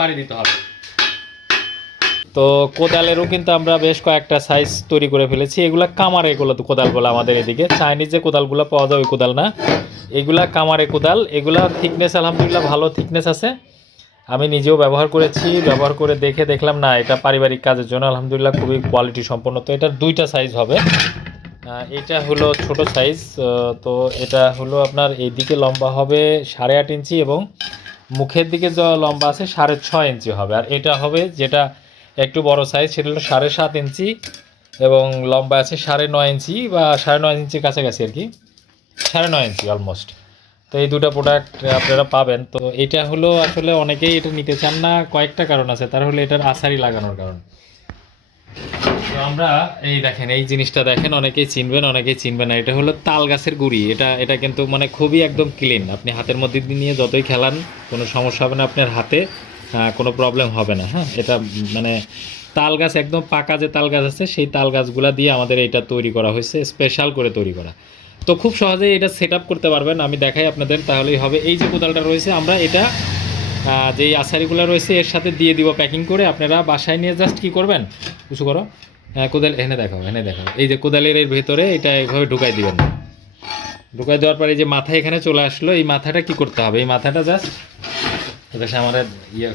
বাড়ি দিতে হবে। তো কোদালেরও কিন্তু আমরা বেশ কয়েকটা সাইজ তৈরি করে ফেলেছি। এগুলা কামারে কোদালগুলো আমাদের এদিকে চাইনিজ যে কোদালগুলো পাওয়া যায় ওই কোদাল না, এগুলা কামারে কোদাল। এগুলা থিকনেস আলহামদুলিল্লাহ ভালো থিকনেস আছে। আমি নিজেও ব্যবহার করেছি, ব্যবহার করে দেখলাম না এটা পারিবারিক কাজের জন্য আলহামদুলিল্লাহ খুবই কোয়ালিটি সম্পন্ন। তো এটার দুইটা সাইজ হবে। এটা হলো ছোট সাইজ। তো এটা হলো আপনার এইদিকে লম্বা হবে 8.5 ইঞ্চি এবং মুখের দিকে যা লম্বা আছে 6.5 ইঞ্চি হবে। আর এটা হবে যেটা একটু বড় সাইজ, সেটা হলো 7.5 ইঞ্চি এবং লম্বা আছে 9.5 ইঞ্চি বা 9.5 ইঞ্চির কাছাকাছি আর কি, 9.5 ইঞ্চি অলমোস্ট। তো এই দুটো প্রোডাক্ট আপনারা পাবেন। তো এটা হলো আসলে অনেকেই এটা নিতে চান না, কয়েকটা কারণ আছে। তার হলো এটার আছাড়ি লাগানোর কারণ। তো আমরা এই দেখেন, এই জিনিসটা দেখেন, অনেকেই চিনবেন অনেকেই চিনবেন না। এটা হলো তাল গাছের গুঁড়ি। এটা কিন্তু মানে খুবই একদম ক্লিন। আপনি হাতের মধ্যে নিয়ে যতই খেলান কোনো সমস্যা হবে না আপনার হাতে, কোনো প্রবলেম হবে না। হ্যাঁ, এটা মানে তাল গাছ, একদম পাকা যে তাল গাছ আছে সেই তাল গাছগুলা দিয়ে আমাদের এটা তৈরি করা হয়েছে, স্পেশাল করে তৈরি করা। তো খুব সহজেই এটা সেট আপ করতে পারবেন। আমি দেখাই আপনাদের, তাহলেই হবে। এই যে কোদালটা রয়েছে, আমরা এটা যেই আছাড়িগুলো রয়েছে এর সাথে দিয়ে দিব প্যাকিং করে। আপনারা বাসায় নিয়ে জাস্ট কী করবেন, কিছু করো, কোদাল এনে দেখাও, এই যে কোদালের এর ভেতরে এটা এইভাবে ঢুকাই দিবেন। ঢুকাই দেওয়ার পরে এই যে মাথা এখানে চলে আসলো, এই মাথাটা কি করতে হবে, এই মাথাটা জাস্ট এটা আমাদের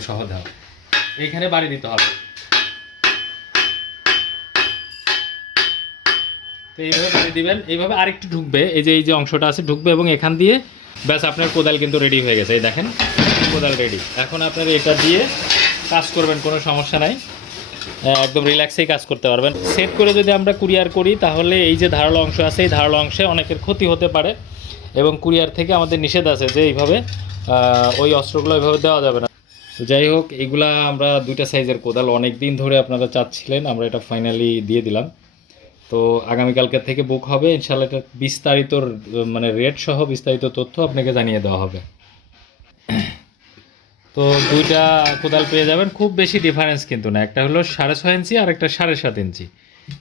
সহ দাও, এইখানে বাড়ি দিতে হবে। তো এইভাবে বাড়ি দিবেন, এইভাবে আরেকটু ঢুকবে, এই যে অংশটা আছে ঢুকবে এবং এখান দিয়ে ব্যাস আপনার কোদাল কিন্তু রেডি হয়ে গেছে। এই দেখেন কোদাল রেডি। এখন আপনার এটা দিয়ে কাজ করবেন, কোনো সমস্যা নাই, একদম রিল্যাক্সেই কাজ করতে পারবেন। সেট করে যদি আমরা কুরিয়ার করি তাহলে এই যে ধারালো অংশ আছে, এই ধারালো অংশে অনেকের ক্ষতি হতে পারে এবং কুরিয়ার থেকে আমাদের নিষেধ আছে যে এইভাবে ওই অস্ত্রগুলো এইভাবে দেওয়া যাবে না। তো যাই হোক, এইগুলা আমরা দুইটা সাইজের কোদাল অনেক দিন ধরে আপনারা চাচ্ছিলেন, আমরা এটা ফাইনালি দিয়ে দিলাম। তো আগামীকালকে থেকে বুক হবে ইনশাআল্লাহ। এটা বিস্তারিত মানে রেট সহ বিস্তারিত তথ্য আপনাকে জানিয়ে দেওয়া হবে। তো দুইটা কোদাল পেয়ে যাবেন, খুব বেশি ডিফারেন্স কিন্তু না। একটা হলো 6.5 ইঞ্চি আর একটা 7.5 ইঞ্চি।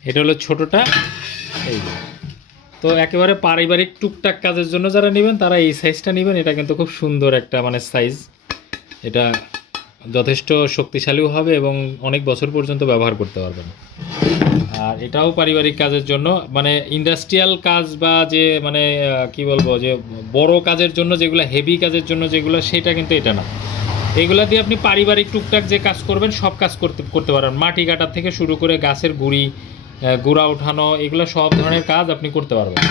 এটা হলো ছোটোটা, এই যে। তো একেবারে পারিবারিক টুকটাক কাজের জন্য যারা নেবেন তারা এই সাইজটা নেবেন। এটা কিন্তু খুব সুন্দর একটা মানে সাইজ। এটা যথেষ্ট শক্তিশালীও হবে এবং অনেক বছর পর্যন্ত ব্যবহার করতে পারবেন। আর এটাও পারিবারিক কাজের জন্য, মানে ইন্ডাস্ট্রিয়াল কাজ বা যে মানে কি বলবো, যে বড় কাজের জন্য যেগুলো, হেভি কাজের জন্য যেগুলো, সেটা কিন্তু এটা না। এগুলা দিয়ে আপনি পারিবারিক টুকটাক যে কাজ করবেন সব কাজ করতে পারেন। মাটি কাটার থেকে শুরু করে গাছের গুঁড়া ওঠানো, এগুলো সব ধরনের কাজ আপনি করতে পারবেন।